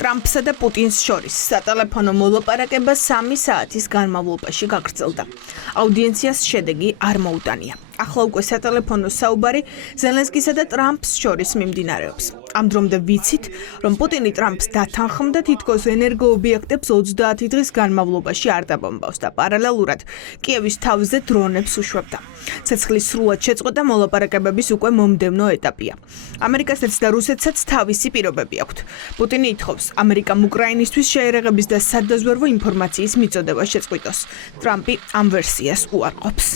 ტრამპსა და პუტინს შორის სატელეფონო მოლაპარაკება 3 საათის განმავლობაში გაგრძელდა. აუდიენციას შედეგი არ მოუტანია. ახლა უკვე სატელეფონო საუბარი ზელენსკისა და ტრამპს შორის მიმდინარეობს. ამ დრომდე ვიცით, რომ პუტინი ტრამპს დათანხმდა თითქოს ენერგოობიექტებს 30 დღის განმავლობაში არ დაბომბავს და პარალელურად კიევის თავზე დრონებს უშვებდა. ცეცხლის სრულად შეწყვეტა მოლაპარაკებების უკვე მომდევნო ეტაპია. ამერიკასაც და რუსეთსაც თავისი პირობები აქვთ. პუტინი ითხოვს ამერიკამ უკრაინისთვის შეერაღების და სადაზვერვო ინფორმაციის მიწოდება შეწყვიტოს. ტრამპი ამ ვერსიას უარყოფს.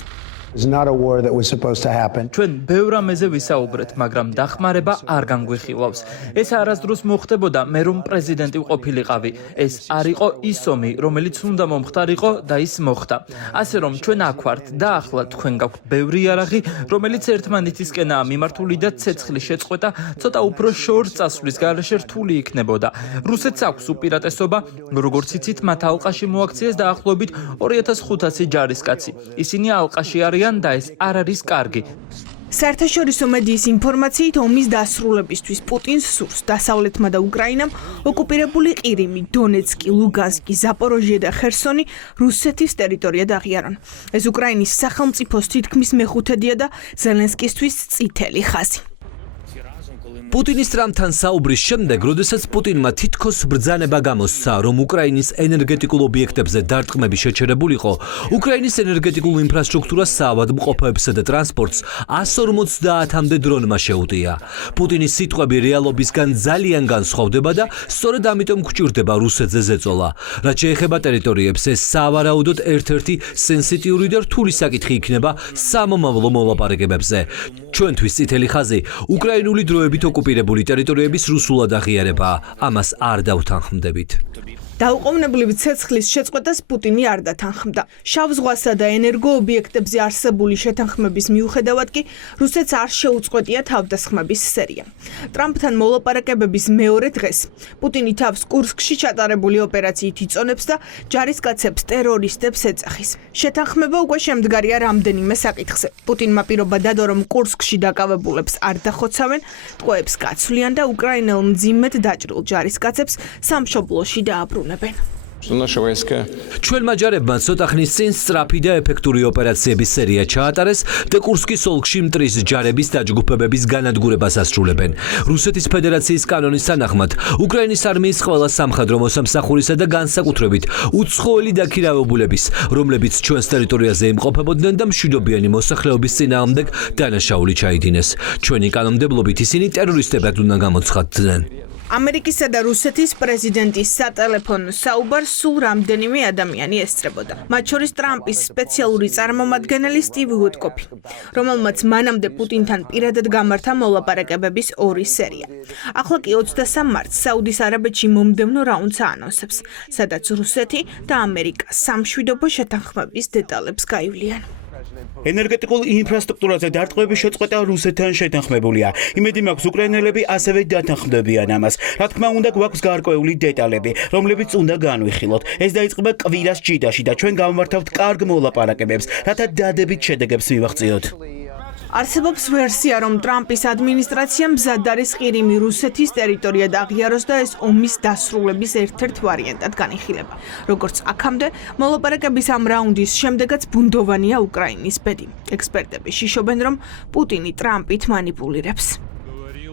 It's not a war that was supposed to happen. ჩვენ ბევრ ამაზე ვისაუბრეთ, მაგრამ დახმარება არ განგვიხილავს. ეს არასდროს მოხდებოდა, მე რომ პრეზიდენტი ყოფილიყავი. ეს არ იყო ის ომი, რომელიც უნდა მომხდარიყო და ის მოხდა. ასე რომ ჩვენ აქ ვართ და ახლა თქვენ გაქვთ ბევრი იარაღი, რომელიც ერთმანეთისკენაა მიმართული და ცეცხლის შეწყვეტა ცოტა უფრო შორს წასვლის გარეშე რთული იქნებოდა. რუსეთს აქვს უპირატესობა, როგორც იცით, მათ ალყაში მოაქციეს დაახლოებით 2500 ჯარისკაცი. ისინი ალყაში არიან და ეს არ არის კარგი. საერთაშორისო მედიის ინფორმაციით ომის დასრულებისთვის პუტინს სურს დასავლეთმა და უკრაინამ ოკუპირებული ყირიმი, დონეცკი, ლუგანსკი, ზაპოროჟიე და ხერსონი რუსეთის ტერიტორიად აღიარონ. ეს უკრაინის სახელმწიფოს თითქმის მეხუთედია და ზელენსკისთვის წითელი ხაზი. პუტინის ტრამპთან საუბრის შემდეგ, როდესაც პუტინმა თითქოს ბრძანება გამოსცა, რომ უკრაინის ენერგეტიკულ ობიექტებზე დარტყმები შეჩერებულიყო, უკრაინის ენერგეტიკულ ინფრასტრუქტურას საავადმყოფოებსა და ტრანსპორტს 150-მდე დრონმა შეუტია. პუტინის სიტყვები რეალობისგან ძალიან განსხვავდება და სწორედ ამიტომ გვჭირდება რუსეთზე ზეწოლა. რაც შეეხება ტერიტორიებს, ეს სავარაუდოდ ერთ-ერთი სენსიტიური და რთული საკითხი იქნება სამომავლო მოლაპარაკებებზე. ჩვენთვის წითელი ხაზი უკრაინული დროებით ოკუპირებული ტერიტორიების რუსულად აღიარებაა. ამას არ დავთანხმდებით. დაუყოვნებლივ ცეცხლის შეწყვეტას პუტინი არ დათანხმდა. შავ ზღვასა და ენერგოობიექტებზე არსებული შეთანხმების მიუხედავად კი რუსეთს არ შეუწყვეტია თავდასხმების სერია. ტრამპთან მოლაპარაკებების მეორე დღეს პუტინი თავს კურსკში ჩატარებული ოპერაციით იწონებს და ჯარისკაცებს ტერორისტებს ეძახის. შეთანხმება უკვე შემდგარია რამდენიმე საკითხზე. პუტინმა პირობა დადო, რომ კურსკში დაკავებულებს არ დახოცავენ, ტყვეებს გაცვლიან და უკრაინელ მძიმედ დაჭრილ ჯარისკაცებს სამშობლოში დააბრუნებენ. ჩვენმა ჯარებმა ცოტა ხნის წინ სწრაფი და ეფექტური ოპერაციების სერია ჩაატარეს და კურსკის ოლქში მტრის ჯარების დაჯგუფებების განადგურებას ასრულებენ. რუსეთის ფედერაციის კანონის თანახმად, უკრაინის არმიის ყველა სამხედრო მოსამსახურისა და განსაკუთრებით უცხოელი დაქირავებულების, რომლებიც ჩვენს ტერიტორიაზე იმყოფებოდნენ და მშვიდობიანი მოსახლეობის წინააღმდეგ დანაშაული ჩაიდინეს. ჩვენი კანონმდებლობით ისინი ტერორისტებად უნდა გამოცხადდნენ. ამერიკისა და რუსეთის პრეზიდენტის სატელეფონო საუბარს სულ რამდენიმე ადამიანი ესწრებოდა. მათ შორის ტრამპის სპეციალური წარმომადგენელი სტივ უიტკოფი, რომელმაც მანამდე პუტინთან პირადად გამართა მოლაპარაკებების 2 სერია. ახლა კი 23 მარტს საუდის არაბეთში მომდევნო რაუნდს აანონსებს, სადაც რუსეთი და ამერიკა სამშვიდობო შეთანხმების დეტალებს გაივლიან. ენერგეტიკულ ინფრასტრუქტურაზე დარტყმების შეწყვეტა რუსეთთან შეთანხმებულია. იმედი მაქვს უკრაინელები ასევე დათანხმდებიან ამას. რა თქმა უნდა, გვაქვს გარკვეული დეტალები, რომლებიც უნდა განვიხილოთ. ეს დაიწყება კვირას ჯიდაში და ჩვენ გავმართავთ კარგ მოლაპარაკებებს, რათა დადებით შედეგებს მივაღწიოთ. არსებობს ვერსია, რომ ტრამპის ადმინისტრაცია მზად არის ყირიმი რუსეთის ტერიტორიად აღიაროს და ეს ომის დასრულების ერთ-ერთ ვარიანტად განიხილება. როგორც აქამდე, მოლაპარაკების ამ რაუნდის შემდეგაც ბუნდოვანია უკრაინის ბედი. ექსპერტები შიშობენ, რომ პუტინი ტრამპით მანიპულირებს.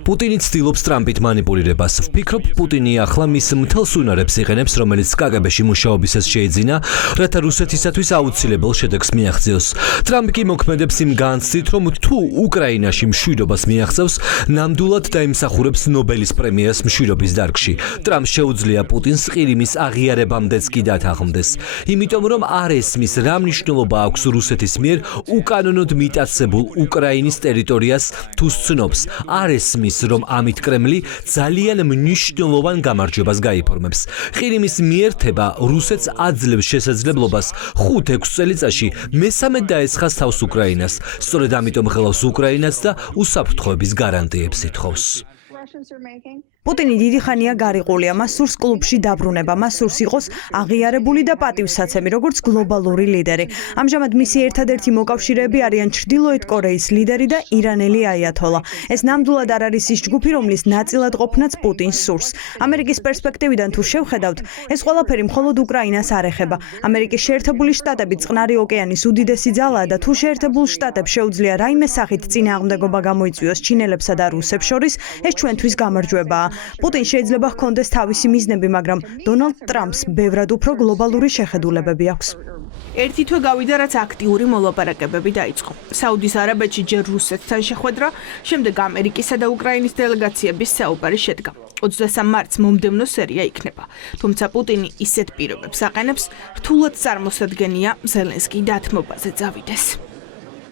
პუტინი ცდილობს ტრამპით მანიპულირებას. ვფიქრობ, პუტინი ახლა მის მთელს უნარებს იყენებს, რომელიც კგბ-ში მუშაობისას შეიძინა, რათა რუსეთისათვის აუცილებელ შედეგს მიაღწიოს. ტრამპი კი მოქმედებს იმ განცდით, რომ თუ უკრაინაში მშვიდობას მიაღწევს, ნამდვილად დაიმსახურებს ნობელის პრემიას მშვიდობის დარგში. ტრამპს შეუძლია პუტინს ყირიმის აღიარებამდეც კი დათანხმდეს. იმიტომ რომ არ ესმის, რა მნიშვნელობა აქვს რუსეთის მიერ უკანონოდ მიტაცებულ უკრაინის ტერიტორიას თუ სცნობს. არ ესმის, რომ ამით კრემლი ძალიან მნიშვნელოვან გამარჯვებას გაიფორმებს. ყირიმის მიერთება რუსეთს აძლევს შესაძლებლობას 5-6 წელიწადში მესამედ დაესხას თავს უკრაინას. სწორედ ამიტომ ხელავს უკრაინას და უსაფრთხოების გარანტიებს ითხოვს. პუტინი დიდი ხანია გარიყულია, მას სურს კლუბში დაბრუნება, მას სურს იყოს აღიარებული და პატივსაცემი, როგორც გლობალური ლიდერი. ამჟამად მისი ერთადერთი მოკავშირეები არიან ჩრდილოეთ კორეის ლიდერი და ირანელი აიათოლა. ეს ნამდვილად არ არის ის ჯგუფი, რომლის ნაწილად ყოფნაც პუტინს სურს. ამერიკის პერსპექტივიდან თუ შევხედავთ, ეს ყველაფერი მხოლოდ უკრაინას არ ეხება. ამერიკის შეერთებული შტატები წყნარი ოკეანის უდიდესი ძალაა და თუ შეერთებულ შტატებს შეუძლია რაიმე სახით წინააღმდეგობა გამოიწვიოს ჩინელებსა და რუსებს შორის, ეს ჩვენთვის გამარჯვებაა. პუტინ შეიძლება ჰქონდეს თავისი მიზნები, მაგრამ დონალდ ტრამპს ბევრად უფრო გლობალური შეხედულებები აქვს. ერთი თვე გავიდა, რაც აქტიური მოლაპარაკებები დაიწყო. საუდის არაბეთში ჯერ რუსეთთან შეხვედრა, შემდეგ ამერიკისა და უკრაინის დელეგაციების საუბარი შედგა. 23 მარტს მომდევნო სერია იქნება. თუმცა პუტინი ისეთ პირობებს აყენებს, რთულად წარმოსადგენია ზელენსკი დათმობაზე წავიდეს.